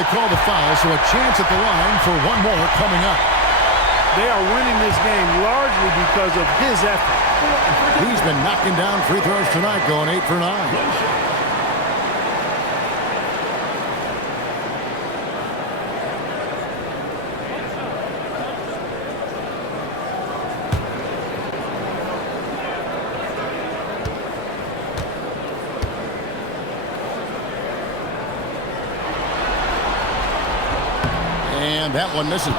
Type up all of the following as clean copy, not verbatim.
they call the foul, so a chance at the line for one more coming up. They are winning this game largely because of his effort. He's been knocking down free throws tonight, going 8 for 9. And that one misses.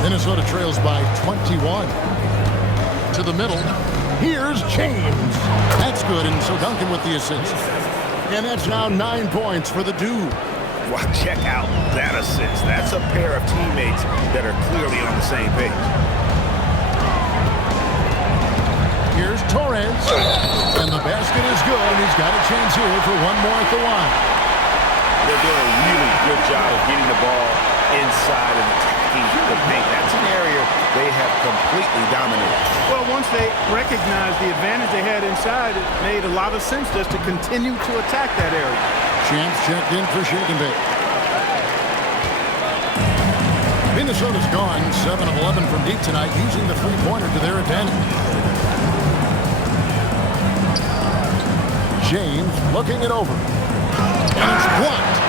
Minnesota trails by 21. To the middle. Here's James. That's good, and so Duncan with the assist. And that's now 9 points for the dude. Wow, check out that assist. That's a pair of teammates that are clearly on the same page. Here's Torres. And the basket is good, and he's got a chance here for one more at the line. They're doing a really good job of getting the ball inside and attacking the paint. That's an area they have completely dominated. Well, once they recognized the advantage they had inside, it made a lot of sense just to continue to attack that area. Champs checked in for shake and bake. Minnesota's gone 7 of 11 from deep tonight, using the three-pointer to their advantage. James looking it over. And it's blocked.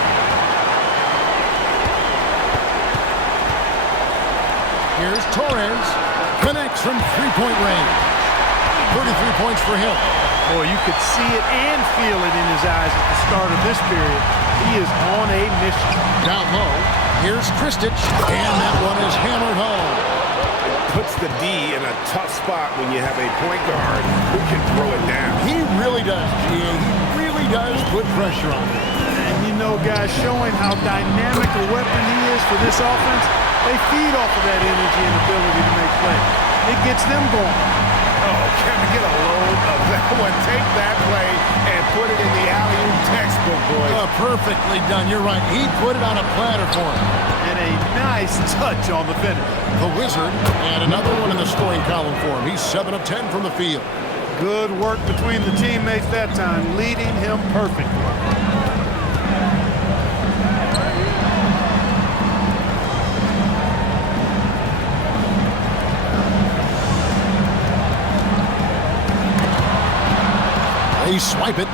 Here's Torres. Connects from three-point range. 33 points for him. Boy, you could see it and feel it in his eyes at the start of this period. He is on a mission. Down low. Here's Kristich. And that one is hammered home. Puts the D in a tough spot when you have a point guard who can throw it down. He really does, G.A. He really does put pressure on him. And you know, guys, showing how dynamic a weapon he is for this offense, they feed off of that energy and ability to make plays. It gets them going. Oh, can we get a load of that one? Take that play and put it in the alley-oop textbook, boy. Perfectly done. You're right. He put it on a platter for him. And a nice touch on the finish. The Wizard, and another one in the scoring column for him. He's 7 of 10 from the field. Good work between the teammates that time, leading him perfectly. They swipe it.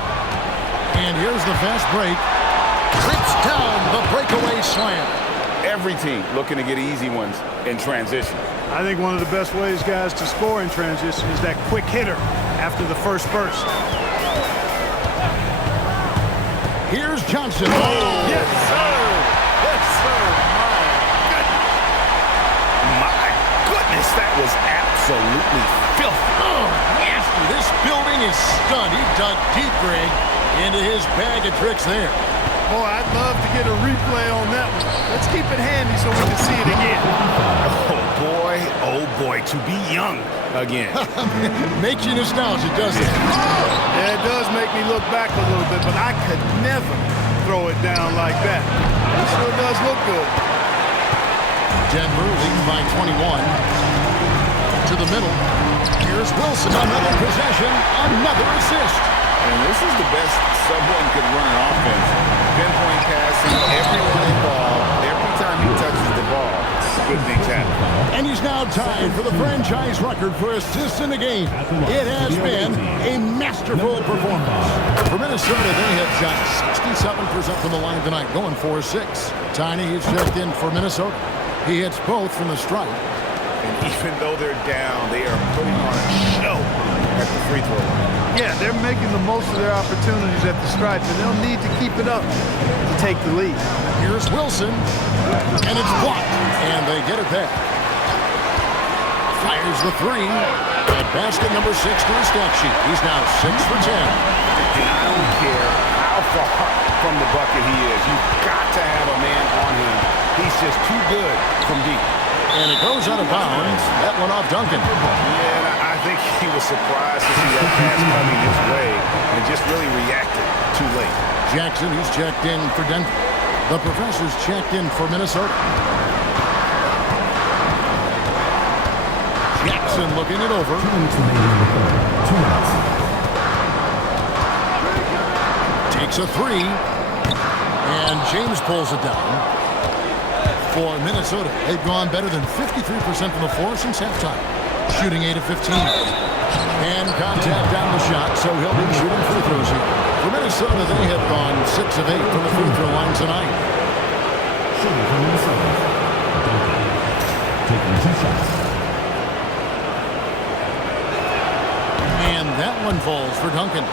And here's the fast break. Trips down the breakaway slam. Every team looking to get easy ones in transition. I think one of the best ways, guys, to score in transition is that quick hitter after the first burst. Here's Johnson. Oh! Yes, sir. Yes, sir. My goodness, that was absolutely filthy. Oh, nasty. This building is stunned. He dug deep, Greg, into his bag of tricks there. Boy, I'd love to get a replay on that one. Let's keep it handy so we can see it again. Oh boy, to be young again. Makes you nostalgic, doesn't it? Yeah, it does make me look back a little bit, but I could never throw it down like that. It sure does look good. Denver leading by 21. To the middle. Here's Wilson. Another possession. Another assist. And this is the best someone could run an offense. Pinpoint passing, everyone involved. Every time he touches the ball, good things happen. And he's now tied for the franchise record for assists in the game. It has been a masterful performance. For Minnesota, they have shot 67% from the line tonight, going 4-6. Tiny is checked in for Minnesota. He hits both from the stripe. And even though they're down, they are putting on a show at the free throw line. Yeah, they're making the most of their opportunities at the stripe, and they'll need to keep it up to take the lead. Here's Wilson, and it's blocked, and they get it back. Fires the three, at basket number 6 to the stat sheet. He's now 6 for 10. And I don't care how far from the bucket he is. You've got to have a man on him. He's just too good from deep. And it goes out of bounds. That one off Duncan. Yeah, I think he was surprised to see that pass coming his way and just really reacted too late. Jackson, he's checked in for Denver. The professor's checked in for Minnesota. Jackson looking it over. Takes a three. And And James pulls it down for Minnesota. They've gone better than 53% from the floor since halftime, shooting 8 of 15. And contact on the shot, so he'll be shooting free throws here. For Minnesota, they have gone 6 of 8 from the free throw line tonight. Shooting for Minnesota. Duncan. Taking 2 shots. And that one falls for Duncan.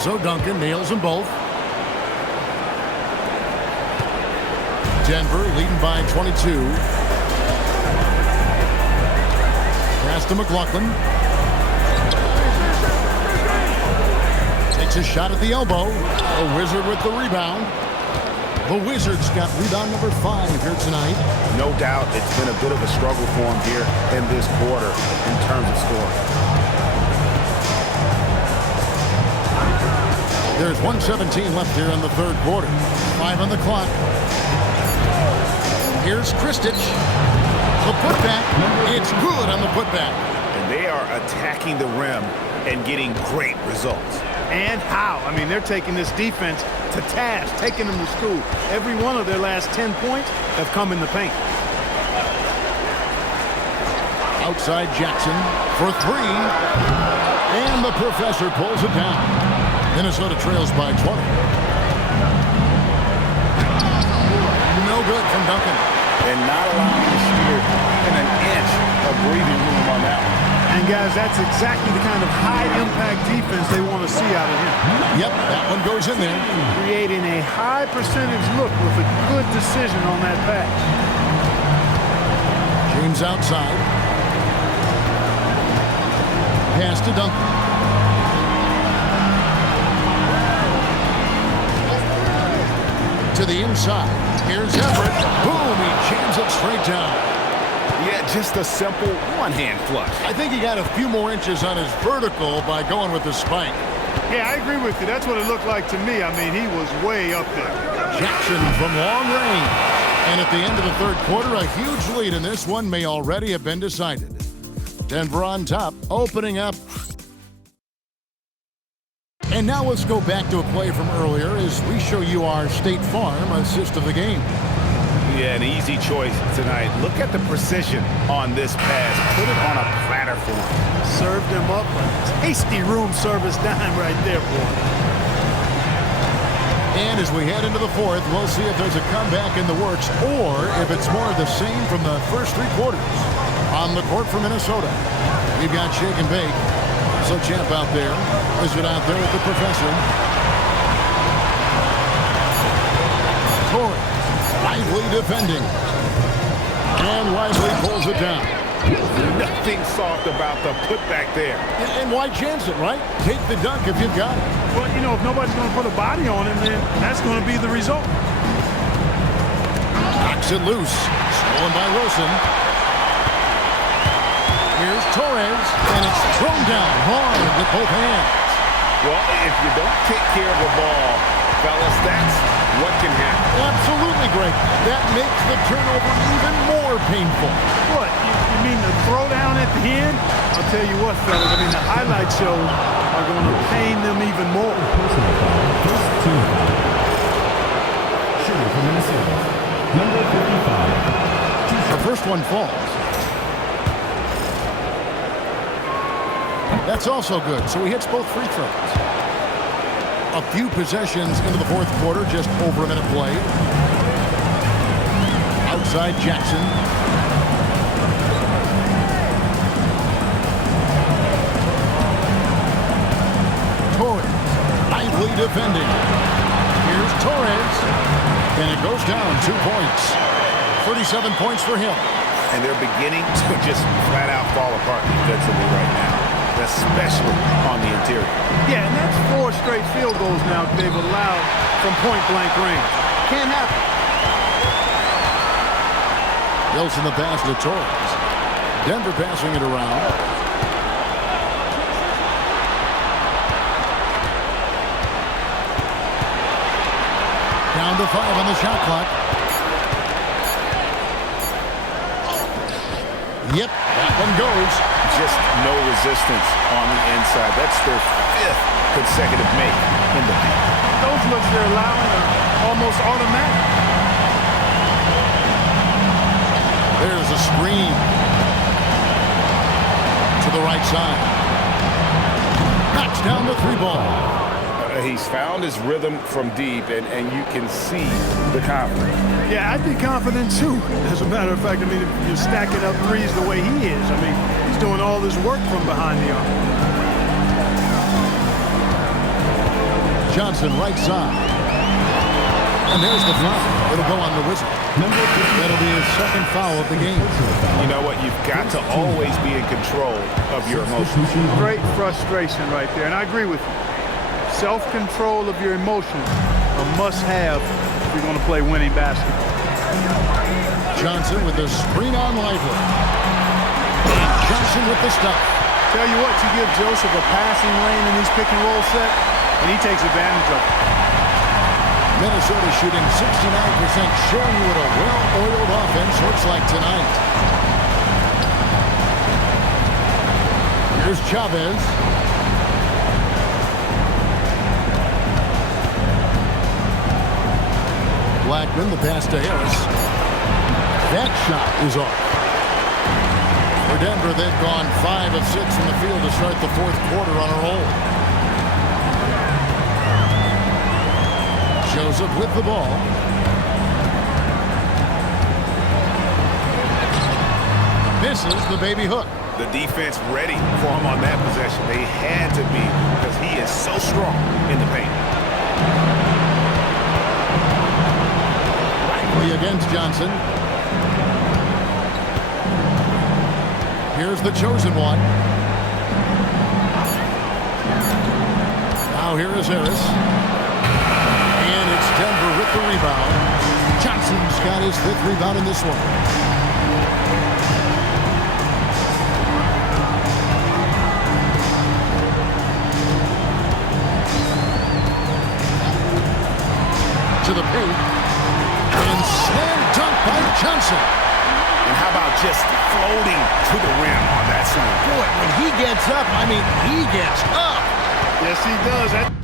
So Duncan nails them both. Denver leading by 22. Pass to McLaughlin. Takes a shot at the elbow. A Wizard with the rebound. The Wizards got rebound number 5 here tonight. No doubt it's been a bit of a struggle for them here in this quarter in terms of scoring. There's 1:17 left here in the third quarter. 5 on the clock. Here's Kristich. The putback. It's good on the putback. And they are attacking the rim and getting great results. And how? I mean, they're taking this defense to task, taking them to school. Every one of their last 10 points have come in the paint. Outside Jackson for 3. And the professor pulls it down. Minnesota trails by 20. No good from Duncan. And not allowing the shooter even an inch of breathing room on that one. And guys, that's exactly the kind of high-impact defense they want to see out of him. Yep, that one goes in there. Creating a high percentage look with a good decision on that pass. James outside. Pass to Duncan. To the inside. Here's Everett. Boom, he jams it straight down. Yeah, just a simple one-hand flush. I think he got a few more inches on his vertical by going with the spike. Yeah, I agree with you. That's what it looked like to me. I mean, he was way up there. Jackson from long range. And at the end of the third quarter, a huge lead in this one may already have been decided. Denver on top, opening up. And now let's go back to a play from earlier as we show you our State Farm assist of the game. Yeah, an easy choice tonight. Look at the precision on this pass. Put it on a platter for him. Served him up a tasty room service dime right there, boy. And as we head into the fourth, we'll see if there's a comeback in the works or if it's more of the same from the first 3 quarters. On the court for Minnesota, we've got Shake and Bake. So Champ out there. Wizard out there with the professor. Torrey. Lively defending. And Lively pulls it down. Nothing soft about the putback there. And why chance it, right? Take the dunk if you've got it. Well, you know, if nobody's going to put a body on him, then that's going to be the result. Knocks it loose. Stolen by Wilson. Here's Torres, and it's thrown down hard with both hands. Well, if you don't take care of the ball, fellas, that's what can happen. Absolutely, Greg. That makes the turnover even more painful. What? You mean the throwdown at the end? I'll tell you what, fellas. I mean, the highlight shows are going to pain them even more. Personal foul. First team foul. Shooting for Minnesota. Number 55. The first one falls. That's also good, so he hits both free throws. A few possessions into the fourth quarter, just over a minute played. Outside Jackson. Torres, lively defending. Here's Torres, and it goes down 2 points. 37 points for him. And they're beginning to just flat out fall apart defensively right now, especially on the interior. Yeah, and that's 4 straight field goals now they've allowed from point-blank range. Can't happen. Wilson the pass to Torres. Denver passing it around. Down to 5 on the shot clock. Yep, that one goes. Just no resistance on the inside. That's their 5th consecutive make in the paint. Those looks they're allowing are almost automatic. There's a screen to the right side. Knocks down the 3 ball. He's found his rhythm from deep, and you can see the confidence. Yeah, I'd be confident too. As a matter of fact, I mean, if you're stacking up threes the way he is, I mean, he's doing all this work from behind the arc. Johnson, right side. And there's the foul. It'll go on the whistle. That'll be his 2nd foul of the game. You know what? You've got to always be in control of your emotions. Great frustration right there, and I agree with you. Self-control of your emotions, a must-have if you're going to play winning basketball. Johnson with the screen on Lively. And Johnson with the stop. Tell you what, you give Joseph a passing lane in these pick-and-roll set, and he takes advantage of it. Minnesota shooting 69%, showing you what a well-oiled offense looks like tonight. Here's Chavez. Blackman, the pass to Harris. That shot is off. For Denver, they've gone 5 of 6 in the field to start the 4th quarter on a roll. Joseph with the ball. Misses the baby hook. The defense ready for him on that possession. They had to be, because he is so strong in the paint. Against Johnson. Here's the chosen one. Now here is Harris. And it's Denver with the rebound. Johnson's got his 5th rebound in this one. To the paint. And slam dunk by Johnson. And how about just floating to the rim on that side? Boy, when he gets up, I mean, he gets up. Yes, he does.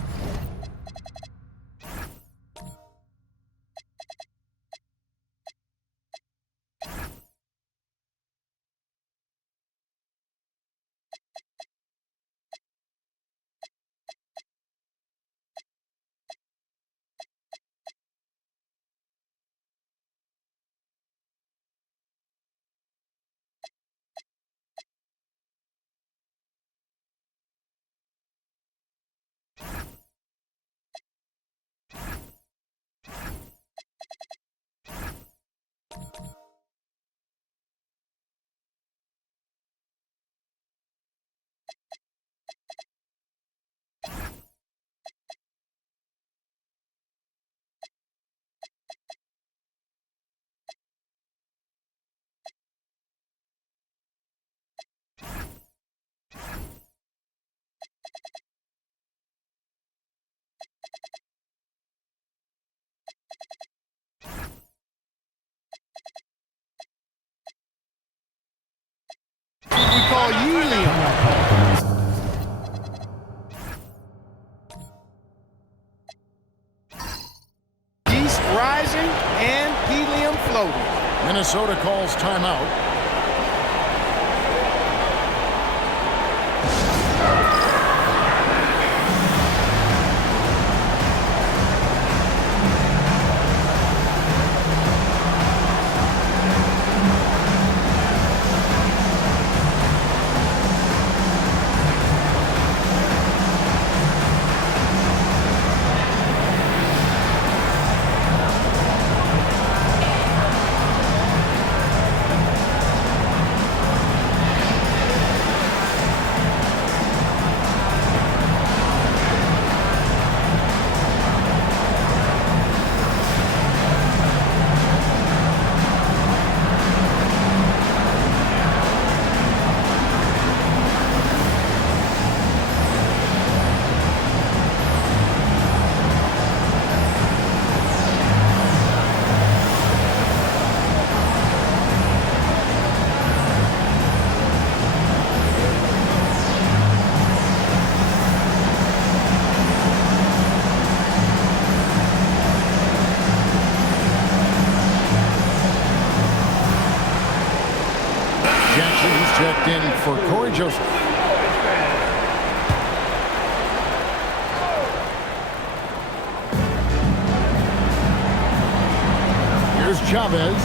We call helium. East rising and helium floating. Minnesota calls timeout. Corey Joseph. Here's Chavez.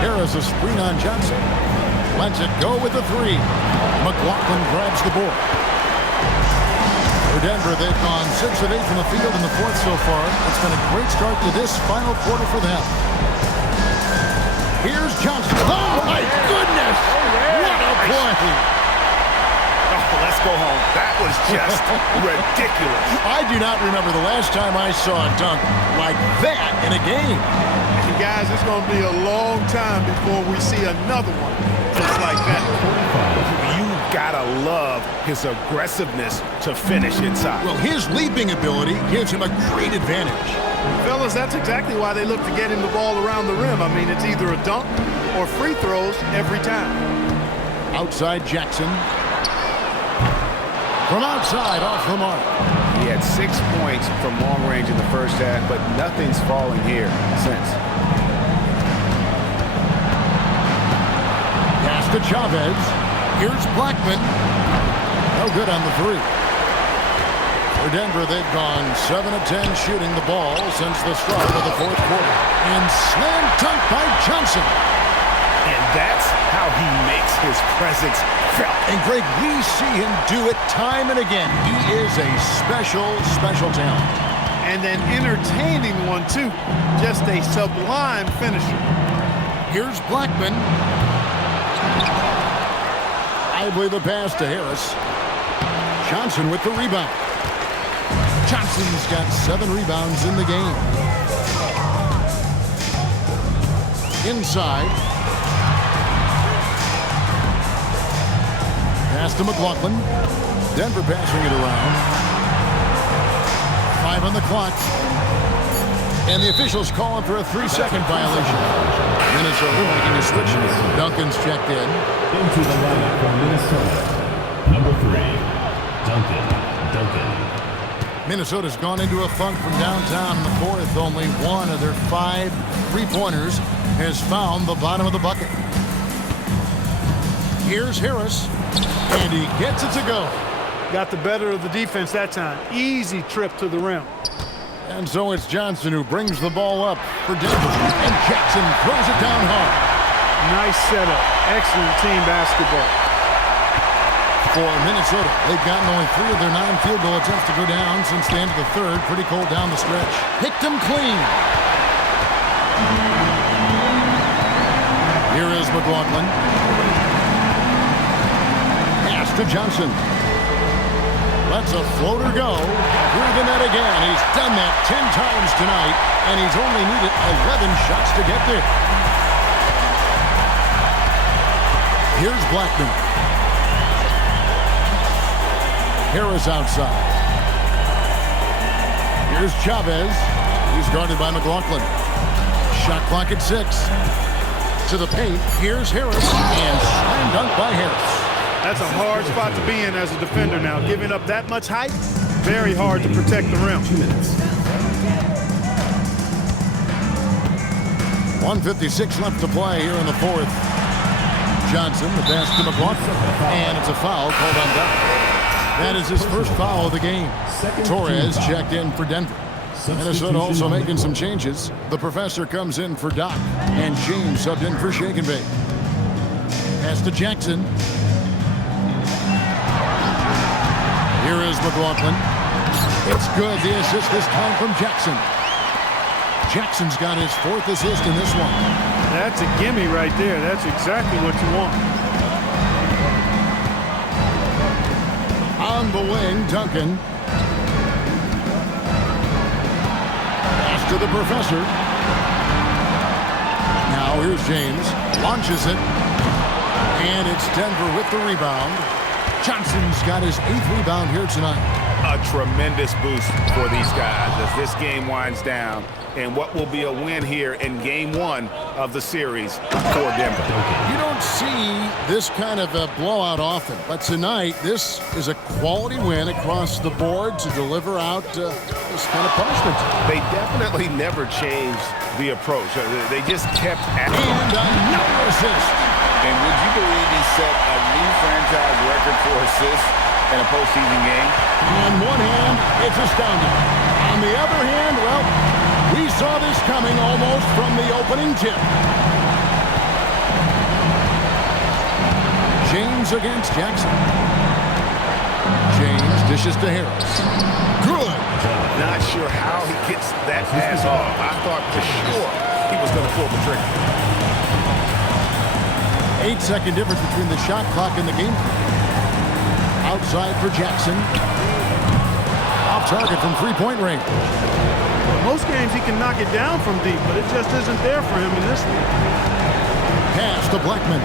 Harris a screen on Johnson. Lets it go with the three. McLaughlin grabs the board. For Denver, they've gone 6 of 8 from the field in the fourth so far. It's been a great start to this final quarter for them. Here's Johnson. Oh, my goodness! What a play! Oh, let's go home. That was just ridiculous. I do not remember the last time I saw a dunk like that in a game. And guys, it's going to be a long time before we see another one just like that. You gotta love his aggressiveness to finish inside. Well, his leaping ability gives him a great advantage. Fellas, that's exactly why they look to get him the ball around the rim. I mean, it's either a dunk or free throws every time. Outside Jackson. From outside, off the mark. He had 6 points from long range in the first half, but nothing's falling here since. Pass to Chavez. Here's Blackman. No good on the three. For Denver, they've gone 7 of 10 shooting the ball since the start of the fourth quarter. And slam dunk by Johnson. And that's how he makes his presence felt. And Greg, we see him do it time and again. He is a special, special talent. And an entertaining one, too. Just a sublime finisher. Here's Blackman. I believe the pass to Harris. Johnson with the rebound. Johnson's got 7 rebounds in the game. Inside. Pass to McLaughlin. Denver passing it around. 5 on the clock. And the officials calling for a 3-second violation. Minnesota making a switch. Duncan's checked in. Into the lineup from Minnesota. Number 3, Duncan. Minnesota's gone into a funk from downtown in the fourth. Only one of their 5 3-pointers has found the bottom of the bucket. Here's Harris, and he gets it to go. Got the better of the defense that time. Easy trip to the rim. And so it's Johnson who brings the ball up for Denver, and Jackson throws it down hard. Nice setup. Excellent team basketball. For Minnesota, they've gotten only 3 of their 9 field goal attempts to go down since the end of the third. Pretty cold down the stretch. Picked them clean. Here is McLaughlin. Pass to Johnson. Lets a floater go. Through the net again. He's done that 10 times tonight, and he's only needed 11 shots to get there. Here's Blackman. Harris outside. Here's Chavez. He's guarded by McLaughlin. Shot clock at 6. To the paint. Here's Harris. And slam dunk by Harris. That's a hard spot to be in as a defender now. Giving up that much height, very hard to protect the rim. 2 minutes. 1:56 left to play here in the fourth. Johnson, the pass to McLaughlin. And it's a foul called on Doc. That is his first foul of the game. Torres checked in for Denver. Minnesota also making some changes. The professor comes in for Doc. And James subbed in for Shake and Bake. Pass to Jackson. Here is McLaughlin. It's good. The assist this time from Jackson. Jackson's got his 4th assist in this one. That's a gimme right there. That's exactly what you want. On the wing, Duncan. Pass to the professor. Now here's James. Launches it. And it's Denver with the rebound. Johnson's got his 8th rebound here tonight. a tremendous boost for these guys as this game winds down and what will be a win here in game 1 of the series for Denver. You don't see this kind of a blowout often, but tonight this is a quality win across the board to deliver out this kind of punishment. They definitely never changed the approach. They just kept at it. And another assist. And would you believe he set a new franchise record for assists in a postseason game? On one hand, it's astounding. On the other hand, well, we saw this coming almost from the opening tip. James against Jackson. James dishes to Harris. Good. Not sure how he gets that pass off. I thought for sure he was going to pull the trigger. 8-second difference between the shot clock and the game. Outside for Jackson. Off target from three-point range. Most games he can knock it down from deep, but it just isn't there for him in this one. Pass to Blackman.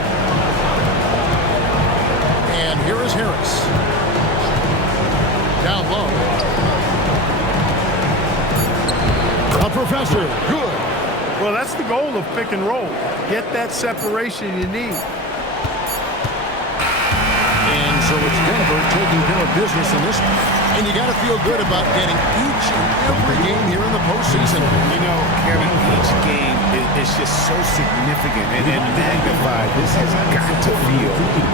And here is Harris. Down low. A professor. Good. Well, that's the goal of pick and roll. Get that separation you need. And so it's Denver taking care of business in this one. And you got to feel good about getting each and every game here in the postseason. You know, Kevin, each game is just so significant and magnified. This has got to feel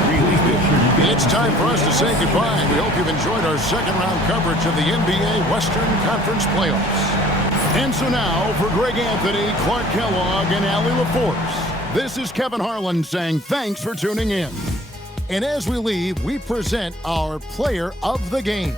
really good. It's time for us to say goodbye. We hope you've enjoyed our second-round coverage of the NBA Western Conference Playoffs. And so now, for Greg Anthony, Clark Kellogg, and Allie LaForce, this is Kevin Harlan saying thanks for tuning in. And as we leave, we present our player of the game.